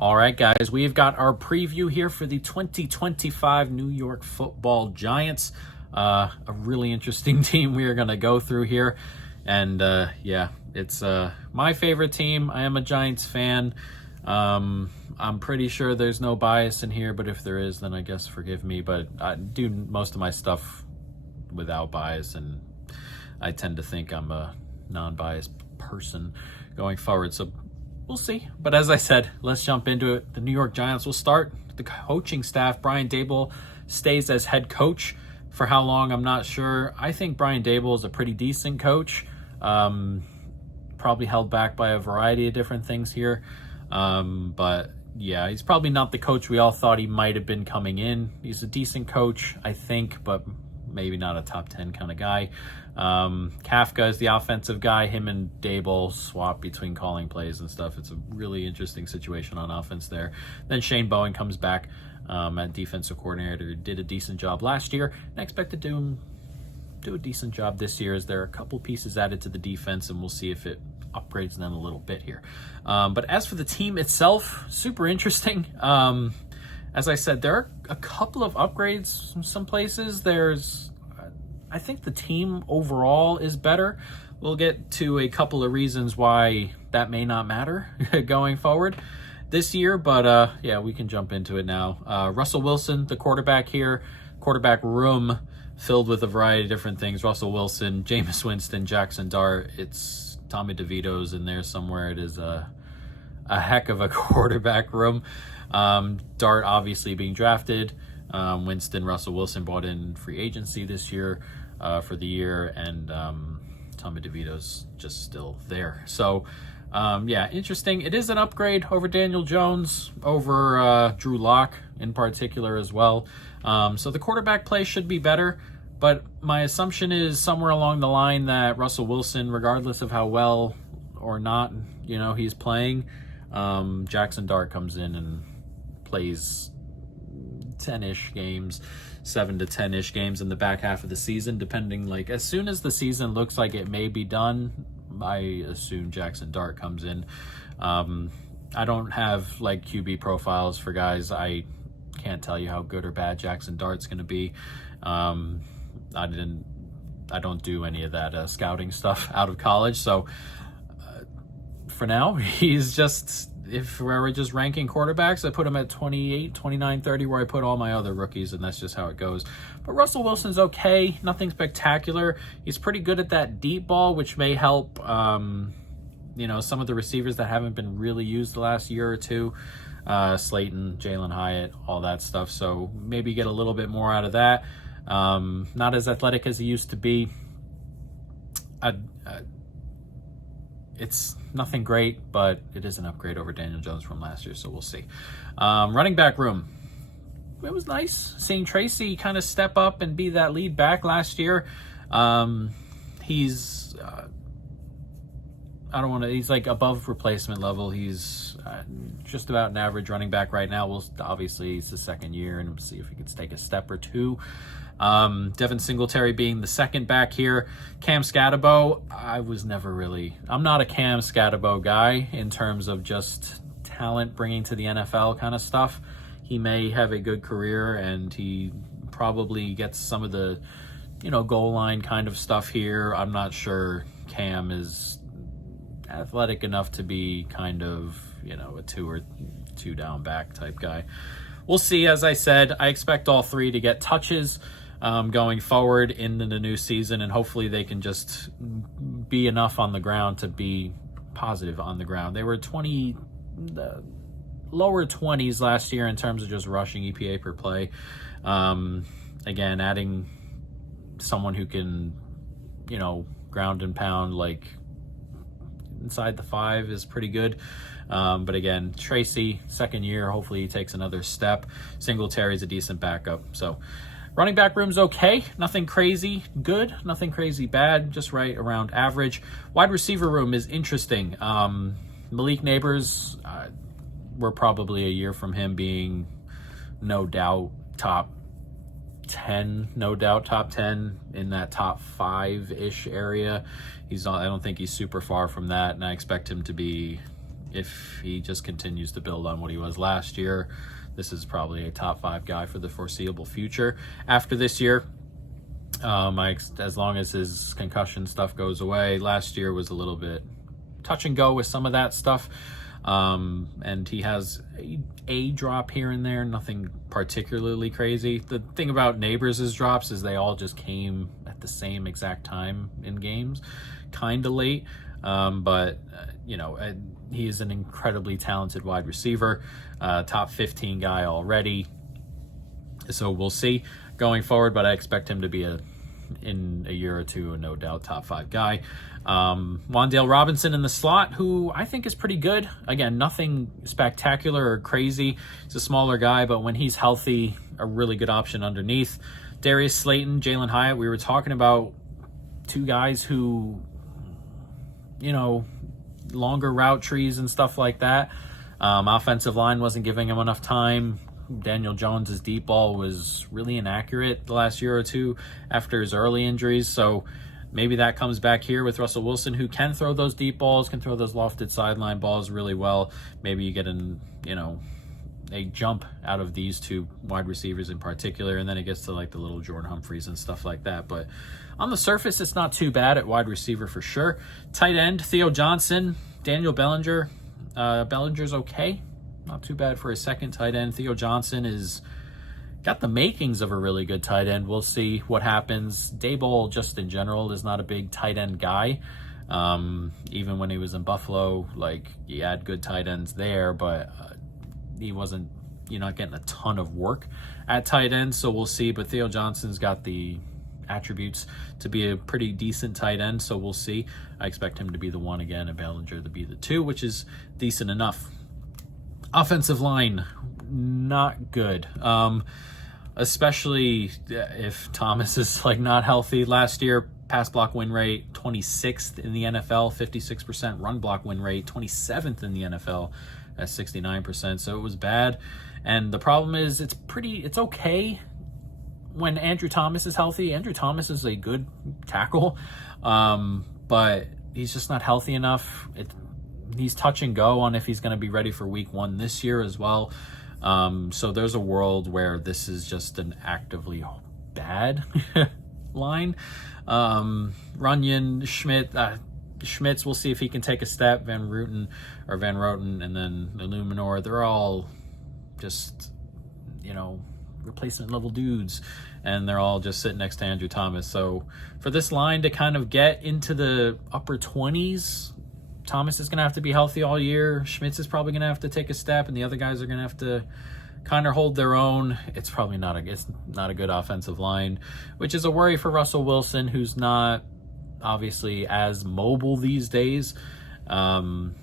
All right, guys, we've got our preview here for the 2025 New York Football Giants. A really interesting team we are going to go through here. And yeah, it's my favorite team. I am a Giants fan. I'm pretty sure there's no bias in here, but if there is, then I guess forgive me. But I do most of my stuff without bias, and I tend to think I'm a non-biased person going forward. So we'll see. But as I said, let's jump into it. The New York Giants will start. The coaching staff, Brian Daboll stays as head coach. For how long, I'm not sure. I think Brian Daboll is a pretty decent coach. Probably held back by a variety of different things here. But yeah, he's probably not the coach we all thought he might have been coming in. He's a decent coach, I think, but maybe not a top 10 kind of guy. Kafka is the offensive guy. Him and Daboll swap between calling plays and stuff. It's a really interesting situation on offense there. Then Shane Bowen comes back at defensive coordinator. Did a decent job last year, and I expect to do a decent job this year, as there are a couple pieces added to the defense, and we'll see if it upgrades them a little bit here. But as for the team itself, super interesting. As I said, there are a couple of upgrades in some places. I think the team overall is better. We'll get to a couple of reasons why that may not matter going forward this year, but yeah, we can jump into it now. Russell Wilson, the quarterback here, quarterback room filled with a variety of different things. Russell Wilson, Jameis Winston, Jackson Dart. It's Tommy DeVito's in there somewhere. It is a heck of a quarterback room. Dart obviously being drafted. Winston, Russell Wilson bought in free agency this year for the year, and Tommy DeVito's just still there. So yeah, interesting. It is an upgrade over Daniel Jones, over Drew Lock in particular as well. So the quarterback play should be better, but my assumption is somewhere along the line that Russell Wilson, regardless of how well or not he's playing, Jackson Dart comes in and plays 10-ish games, 7 to 10-ish games in the back half of the season, depending. As soon as the season looks like it may be done, I assume Jackson Dart comes in. I don't have QB profiles for guys. I can't tell you how good or bad Jackson Dart's going to be. I don't do any of that scouting stuff out of college, so for now he's just, if we're just ranking quarterbacks, I put him at 28, 29, 30, where I put all my other rookies, and that's just how it goes. But Russell Wilson's okay, nothing spectacular. He's pretty good at that deep ball, which may help some of the receivers that haven't been really used the last year or two. Slayton, Jalen Hyatt, all that stuff. So maybe get a little bit more out of that. Not as athletic as he used to be. It's nothing great, but it is an upgrade over Daniel Jones from last year, so we'll see. Running back room. It was nice seeing Tracy kind of step up and be that lead back last year. He's he's above replacement level. He's just about an average running back right now. Obviously he's the second year, and we'll see if he can take a step or two. Devin Singletary being the second back here. Cam Scatterbo, I'm not a Cam Scatterbo guy in terms of just talent bringing to the NFL kind of stuff. He may have a good career, and he probably gets some of the, goal line kind of stuff here. I'm not sure Cam is athletic enough to be kind of, a 2 or 2 down back type guy. We'll see. As I said, I expect all three to get touches going forward into the new season, and hopefully they can just be enough on the ground to be positive on the ground. They were the lower 20s last year in terms of just rushing EPA per play. Again, adding someone who can, ground and pound inside the 5 is pretty good. But again, Tracy, second year, hopefully he takes another step. Singletary's a decent backup. So running back room's okay. Nothing crazy good, nothing crazy bad, just right around average. Wide receiver room is interesting. Malik Neighbors, we're probably a year from him being no doubt top 10, no doubt top 10 in that top 5-ish area. I don't think he's super far from that, and I expect him to be if he just continues to build on what he was last year, this is probably a top 5 guy for the foreseeable future. After this year, as long as his concussion stuff goes away, last year was a little bit touch and go with some of that stuff. And he has a drop here and there, nothing particularly crazy. The thing about Neighbors' drops is they all just came at the same exact time in games, kind of late. But he is an incredibly talented wide receiver, top 15 guy already. So we'll see going forward, but I expect him to be in a year or two, no doubt, top 5 guy. Wan'Dale Robinson in the slot, who I think is pretty good. Again, nothing spectacular or crazy. He's a smaller guy, but when he's healthy, a really good option underneath. Darius Slayton, Jalen Hyatt, we were talking about 2 guys who, longer route trees and stuff like that. Offensive line wasn't giving him enough time. Daniel Jones's deep ball was really inaccurate the last year or two after his early injuries. So maybe that comes back here with Russell Wilson, who can throw those deep balls, can throw those lofted sideline balls really well. Maybe you get a jump out of these 2 wide receivers in particular, and then it gets to like the little Jordan Humphreys and stuff like that. But on the surface, it's not too bad at wide receiver for sure. Tight end, Theo Johnson, Daniel Bellinger. Bellinger's okay. Not too bad for a second tight end. Theo Johnson is got the makings of a really good tight end. We'll see what happens. Daboll, just in general, is not a big tight end guy. Even when he was in Buffalo, he had good tight ends there, but he wasn't, not getting a ton of work at tight end. So we'll see. But Theo Johnson's got the attributes to be a pretty decent tight end. So we'll see. I expect him to be the 1 again and Bellinger to be the 2, which is decent enough. Offensive line, not good. Especially if Thomas is not healthy. Last year, pass block win rate 26th in the NFL, 56%. Run block win rate 27th in the NFL at 69%. So it was bad. And the problem is it's okay when Andrew Thomas is healthy. Andrew Thomas is a good tackle, but he's just not healthy enough. He's touch and go on if he's going to be ready for week 1 this year as well. So there's a world where this is just an actively bad line. Runyon, Schmitz, we'll see if he can take a step. Van Roten, and then Illuminor, they're all just, replacement level dudes, and they're all just sitting next to Andrew Thomas. So for this line to kind of get into the upper 20s, Thomas is going to have to be healthy all year. Schmitz is probably going to have to take a step, and the other guys are going to have to kind of hold their own. It's probably not a good offensive line, which is a worry for Russell Wilson, who's not obviously as mobile these days. And,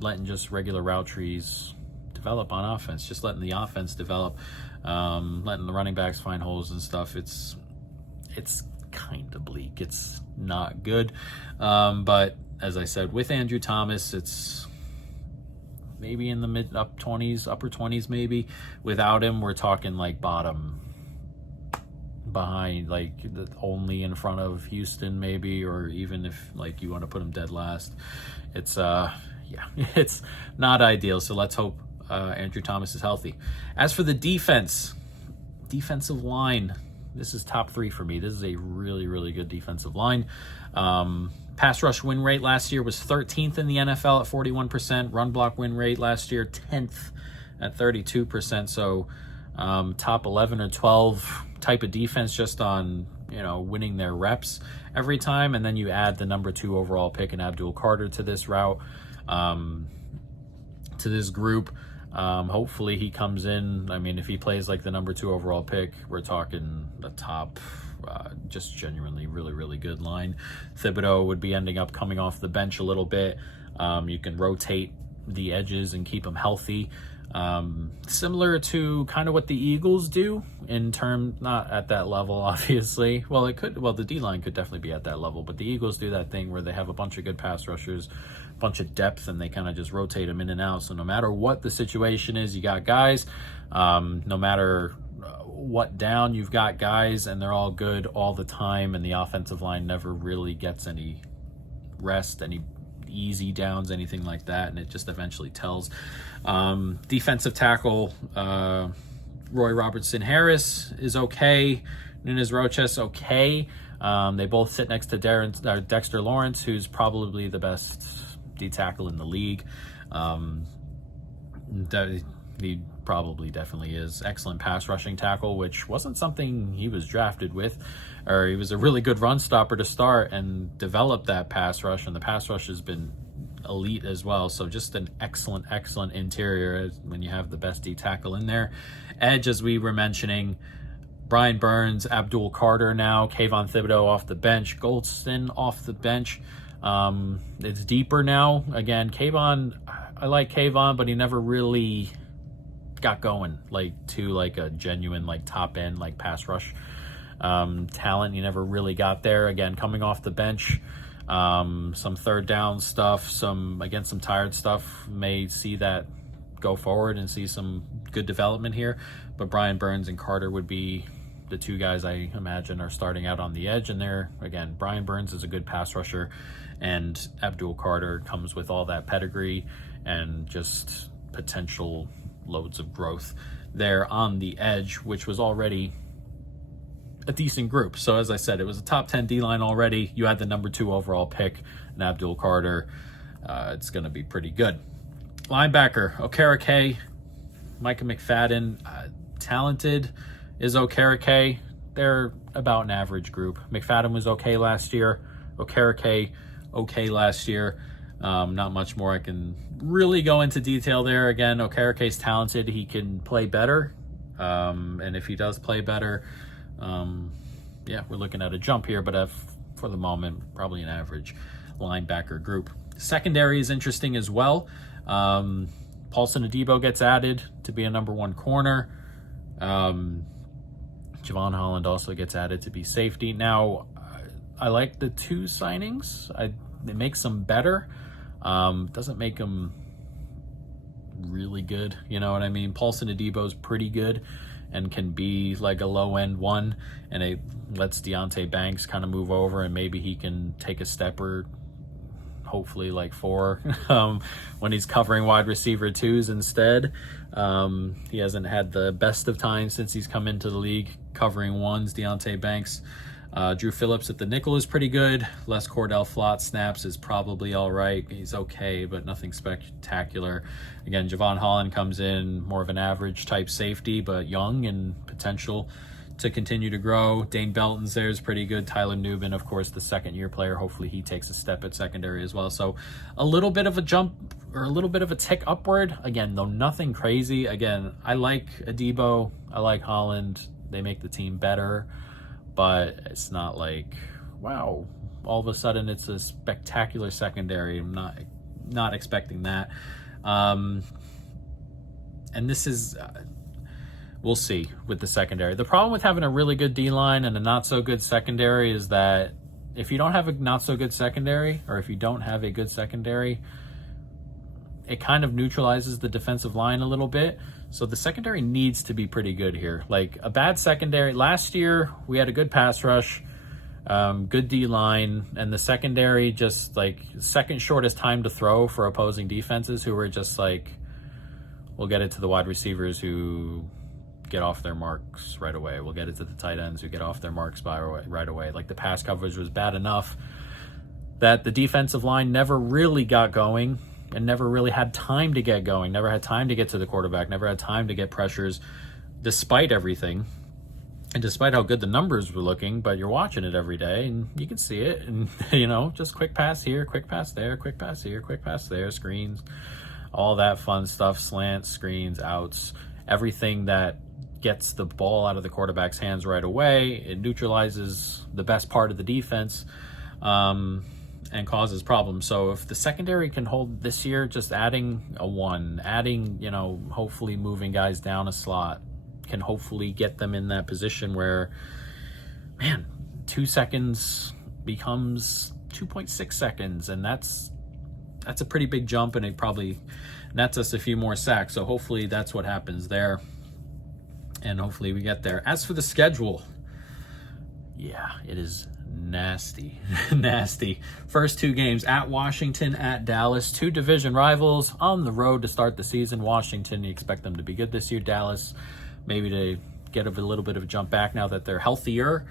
letting just regular route trees develop on offense, just letting the offense develop, letting the running backs find holes and stuff. It's kind of bleak. It's not good. But as I said, with Andrew Thomas, it's maybe in the upper 20s maybe. Without him, we're talking bottom behind, only in front of Houston maybe, or even if you want to put him dead last. It's it's not ideal. So let's hope Andrew Thomas is healthy. As for the defensive line, this is top 3 for me. This is a really, really good defensive line. Pass rush win rate last year was 13th in the NFL at 41%. Run block win rate last year, 10th at 32%. So top 11 or 12 type of defense just on, winning their reps every time. And then you add the number 2 overall pick in Abdul Carter to this route, to this group. Hopefully he comes in. I mean, if he plays like the number 2 overall pick, we're talking the top, just genuinely really, really good line. Thibodeau would be ending up coming off the bench a little bit. You can rotate the edges and keep them healthy. Similar to kind of what the Eagles do in term, not at that level, obviously. Well, the D-line could definitely be at that level, but the Eagles do that thing where they have a bunch of good pass rushers, a bunch of depth, and they kind of just rotate them in and out. So no matter what the situation is, you got guys. No matter what down, you've got guys, and they're all good all the time, and the offensive line never really gets any rest, any easy downs, anything like that, and it just eventually tells. Defensive tackle, Roy Robertson Harris is okay. Nunez Roches, okay. They both sit next to Dexter Lawrence, who's probably the best D tackle in the league. He probably definitely is. Excellent pass rushing tackle, which wasn't something he was drafted with, or he was a really good run stopper to start and develop that pass rush, and the pass rush has been elite as well. So just an excellent interior when you have the best D tackle in there. Edge, as we were mentioning, Brian Burns, Abdul Carter now, Kayvon Thibodeau off the bench, Goldston off the bench. It's deeper now. Again, Kayvon, I like Kayvon, but he never really got going to a genuine top end pass rush talent. He never really got there. Again, coming off the bench, some third down stuff, some tired stuff, may see that go forward and see some good development here. But Brian Burns and Carter would be the two guys I imagine are starting out on the edge. And there again, Brian Burns is a good pass rusher, and Abdul Carter comes with all that pedigree and just potential loads of growth there on the edge, which was already a decent group. So as I said, it was a top 10 D-line already. You had the number 2 overall pick, and Abdul Carter. It's going to be pretty good. Linebacker, Okereke, Micah McFadden, talented is Okereke. They're about an average group. McFadden was okay last year. Okereke, okay last year. Not much more I can really go into detail there. Again, Okereke's talented. He can play better. And if he does play better, we're looking at a jump here. But for the moment, probably an average linebacker group. Secondary is interesting as well. Paulson Adebo gets added to be a number 1 corner. Javon Holland also gets added to be safety. Now, I like the 2 signings. It makes them better. Doesn't make them really good. You know what I mean? Paulson Adebo's pretty good and can be a low-end 1, and it lets Deonte Banks kind of move over, and maybe he can take a step or hopefully 4 when he's covering wide receiver 2s instead. He hasn't had the best of times since he's come into the league covering 1s, Deonte Banks. Drew Phillips at the nickel is pretty good. Les Cordell Flott snaps is probably all right. He's okay, but nothing spectacular. Again, Javon Holland comes in more of an average type safety, but young and potential to continue to grow. Dane Belton's there is pretty good. Tyler Nubin, of course, the second-year player. Hopefully he takes a step at secondary as well. So a little bit of a jump or a little bit of a tick upward. Again, though, nothing crazy. Again, I like Adebo. I like Holland. They make the team better. But it's not wow, all of a sudden it's a spectacular secondary. I'm not expecting that. And this is, we'll see with the secondary. The problem with having a really good D-line and a not-so-good secondary is that if you don't have a not-so-good secondary, or if you don't have a good secondary, it kind of neutralizes the defensive line a little bit. So the secondary needs to be pretty good here. A bad secondary. Last year, we had a good pass rush, good D-line, and the secondary just second shortest time to throw for opposing defenses who were just we'll get it to the wide receivers who get off their marks right away. We'll get it to the tight ends who get off their marks right away. The pass coverage was bad enough that the defensive line never really got going and never really had time to get going, never had time to get to the quarterback, never had time to get pressures, despite everything. And despite how good the numbers were looking, but you're watching it every day and you can see it. And, just quick pass here, quick pass there, quick pass here, quick pass there, screens, all that fun stuff, slants, screens, outs, everything that gets the ball out of the quarterback's hands right away. It neutralizes the best part of the defense. And causes problems. So if the secondary can hold this year, just adding a 1, adding, hopefully moving guys down a slot can hopefully get them in that position where, 2 seconds becomes 2.6 seconds. And that's a pretty big jump, and it probably nets us a few more sacks. So hopefully that's what happens there. And hopefully we get there. As for the schedule, it is nasty. Nasty. First two games at Washington, at Dallas, two division rivals on the road to start the season. Washington, you expect them to be good this year. Dallas, maybe to get a little bit of a jump back now that they're healthier.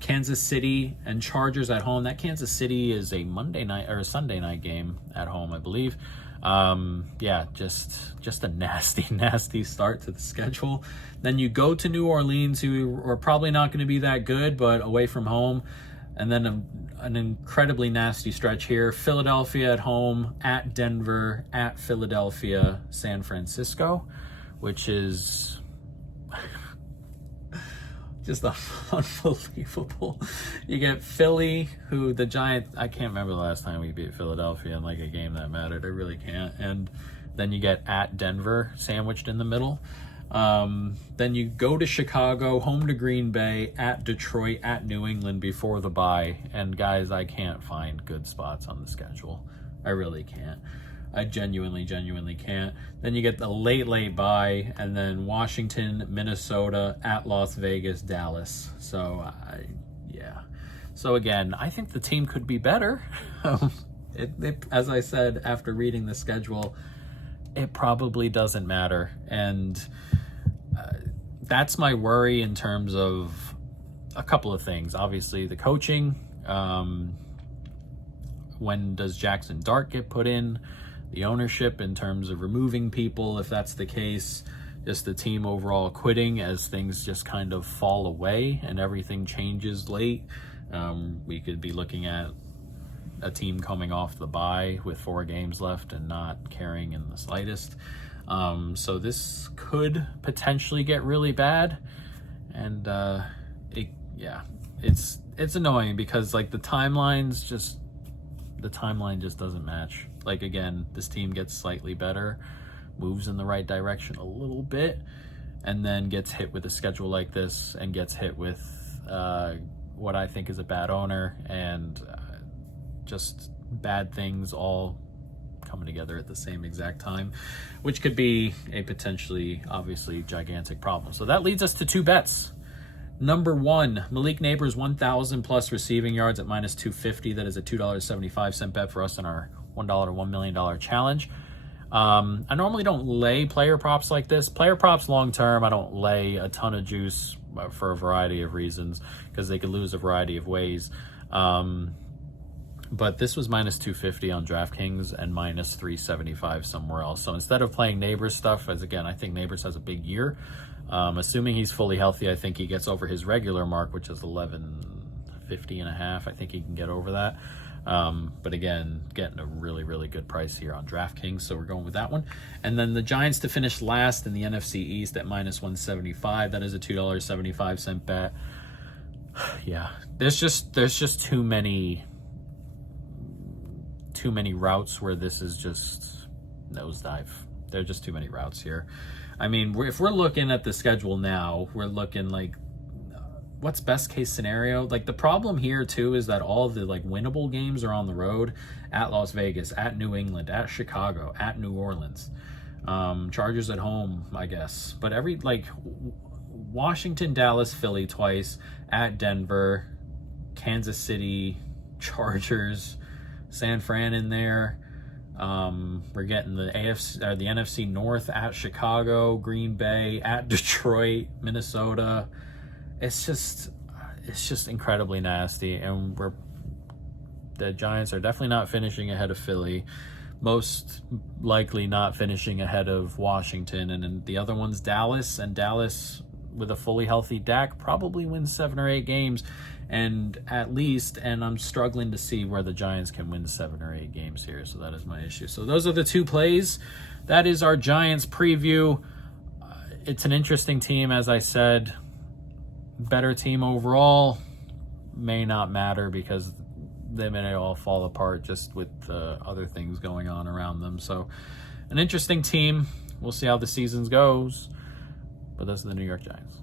Kansas City and Chargers at home. That Kansas City is a Monday night or a Sunday night game at home, I believe. Yeah, just a nasty start to the schedule. Then you go to New Orleans, who are probably not going to be that good, but away from home. And then an incredibly nasty stretch here. Philadelphia at home, at Denver, at Philadelphia, San Francisco, which is just unbelievable. You get Philly, who the Giants, I can't remember the last time we beat Philadelphia in like a game that mattered. I really can't. And then you get at Denver, sandwiched in the middle. Then you go to Chicago, home to Green Bay, at Detroit, at New England before the bye. And guys, I can't find good spots on the schedule. I really can't. I genuinely can't. Then you get the late bye, and then Washington, Minnesota, at Las Vegas, Dallas. So, yeah. So again, I think the team could be better. As I said, after reading the schedule, it probably doesn't matter. And that's my worry in terms of a couple of things. Obviously, the coaching. When does Jackson Dart get put in? The ownership in terms of removing people, if that's the case. Just the team overall quitting as things just kind of fall away and everything changes late. We could be looking at a team coming off the bye with 4 games left and not caring in the slightest. So this could potentially get really bad. And it's annoying because like the timeline just doesn't match. Like again, this team gets slightly better, moves in the right direction a little bit, and then gets hit with a schedule like this and gets hit with what I think is a bad owner and just bad things all coming together at the same exact time, which could be a potentially, obviously, gigantic problem. So that leads us to 2 bets. Number 1, Malik Neighbors 1,000 plus receiving yards at minus 250. That is a $2.75 bet for us in our $1 $1 million challenge. I normally don't lay player props like this. Player props long term, I don't lay a ton of juice for a variety of reasons because they could lose a variety of ways. But this was minus 250 on DraftKings and minus 375 somewhere else. So instead of playing Neighbors stuff, as again, I think Neighbors has a big year. Assuming he's fully healthy, I think he gets over his regular mark, which is 1150 and a half. I think he can get over that. But again, getting a really good price here on DraftKings, so we're going with that one. And then the Giants to finish last in the NFC East at minus 175. That is a $2.75 bet. Yeah, there's just too many routes where this is just nosedive. There are just too many routes here. I mean, if we're looking at the schedule now, we're looking like, what's best case scenario? Like the problem here too is that all the like winnable games are on the road, at Las Vegas, at New England, at Chicago, at New Orleans. Chargers at home, I guess. But every like Washington, Dallas, Philly twice, at Denver, Kansas City, Chargers, San Fran in there. We're getting the the NFC North at Chicago, Green Bay, at Detroit, Minnesota. It's just incredibly nasty, and the Giants are definitely not finishing ahead of Philly, most likely not finishing ahead of Washington, and then the other one's Dallas, and Dallas with a fully healthy Dak probably wins 7 or 8 games, and I'm struggling to see where the Giants can win 7 or 8 games here, so that is my issue. So those are the 2 plays. That is our Giants preview. It's an interesting team, as I said. Better team overall, may not matter because they may all fall apart just with other things going on around them. So an interesting team. We'll see how the season goes, but those are the New York Giants.